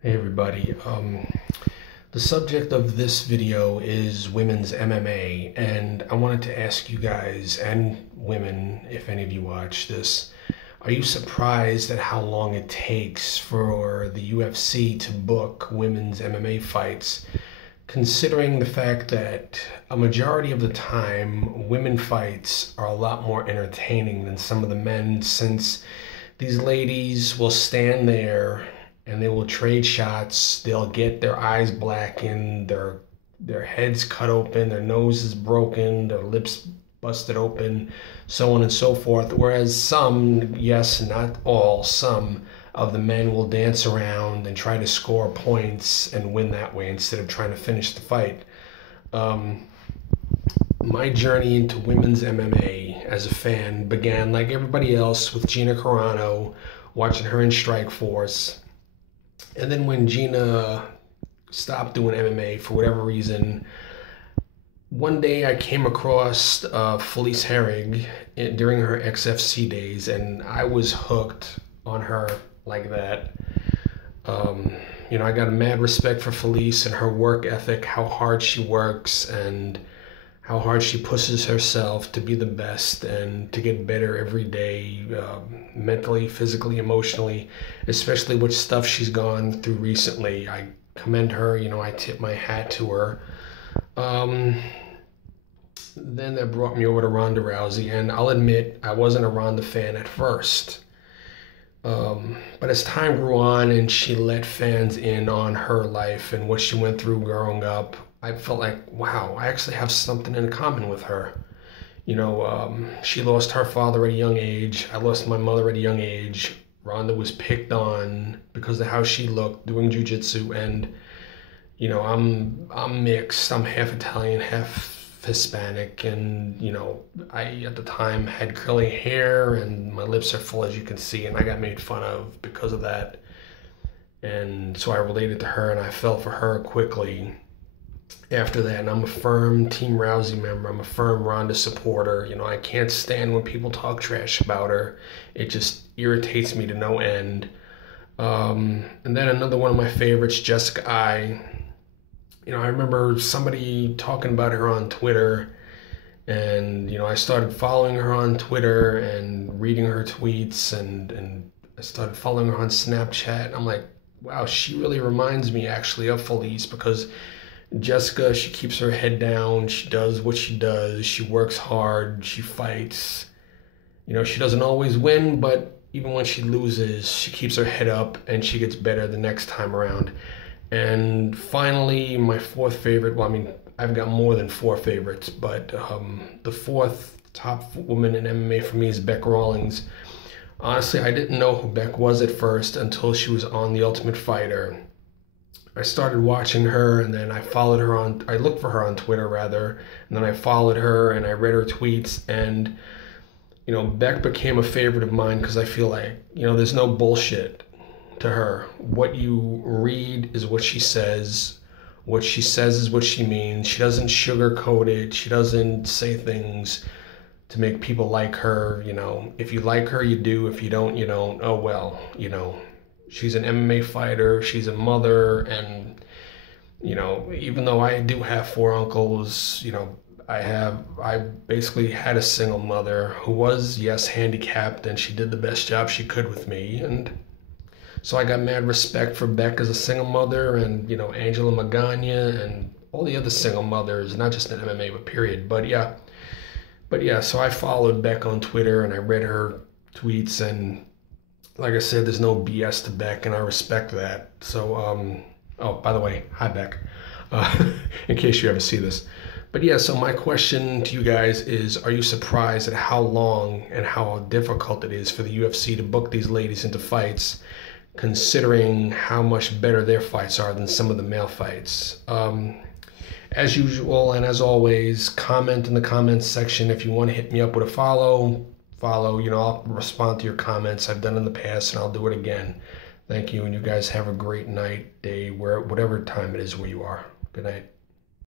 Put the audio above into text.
Hey everybody. The subject of this video is women's MMA, and I wanted to ask you guys and women, if any of you watch this, are you surprised at how long it takes for the UFC to book women's MMA fights, considering the fact that a majority of the time women fights are a lot more entertaining than some of the men, since these ladies will stand there and they will trade shots. They'll get their eyes blackened, their heads cut open, their noses broken, their lips busted open, so on and so forth. Whereas some, yes, not all, some of the men will dance around and try to score points and win that way instead of trying to finish the fight. Um, my journey into women's MMA as a fan began like everybody else with Gina Carano, watching her in Strikeforce. And then when Gina stopped doing MMA for whatever reason, one day I came across Felice Herrig during her XFC days, and I was hooked on her like that. Um, I got a mad respect for Felice and her work ethic, how hard she works, and how hard she pushes herself to be the best and to get better every day, mentally, physically, emotionally, especially with stuff she's gone through recently. I commend her, I tip my hat to her. Um, then that brought me over to Ronda Rousey, and I'll admit I wasn't a Ronda fan at first. But as time grew on and she let fans in on her life and what she went through growing up, I felt like, wow, I actually have something in common with her. She lost her father at a young age. I lost my mother at a young age. Ronda was picked on because of how she looked doing jujitsu, and I'm mixed. I'm half Italian, half Hispanic, and I at the time had curly hair and my lips are full, as you can see, and I got made fun of because of that. And so I related to her and I fell for her quickly after that. And I'm a firm Team Rousey member. I'm a firm Ronda supporter. I can't stand when people talk trash about her. It just irritates me to no end. And then another one of my favorites, Jessica Ai. I remember somebody talking about her on Twitter, and I started following her on Twitter and reading her tweets, and I started following her on Snapchat. I'm like, wow, she really reminds me actually of Felice, because Jessica, she keeps her head down, she does what she does, she works hard, she fights. She doesn't always win, but even when she loses, she keeps her head up and she gets better the next time around. And finally, my fourth favorite, well, I mean, I've got more than four favorites, but the fourth top woman in MMA for me is Bec Rawlings. Honestly, I didn't know who Bec was at first until she was on The Ultimate Fighter. I started watching her, and then I looked for her on Twitter rather, and then I followed her and I read her tweets, and Bec became a favorite of mine because I feel like, there's no bullshit to her. What you read is what she says. What she says is what she means. She doesn't sugarcoat it. She doesn't say things to make people like her. If you like her, you do. If you don't, you don't. Oh well, she's an MMA fighter. She's a mother, and even though I do have four uncles, I basically had a single mother who was, yes, handicapped, and she did the best job she could with me. And so I got mad respect for Bec as a single mother, and Angela Magana and all the other single mothers, not just in MMA but period. But yeah, so I followed Bec on Twitter and I read her tweets, and like I said, there's no BS to Bec, and I respect that. So oh, by the way, hi Bec, in case you ever see this. But yeah, so my question to you guys is, are you surprised at how long and how difficult it is for the UFC to book these ladies into fights, considering how much better their fights are than some of the male fights? As usual, and as always, comment in the comments section. If you want to hit me up with a follow, I'll respond to your comments. I've done in the past, and I'll do it again. Thank you, and you guys have a great night, day, whatever time it is where you are. Good night.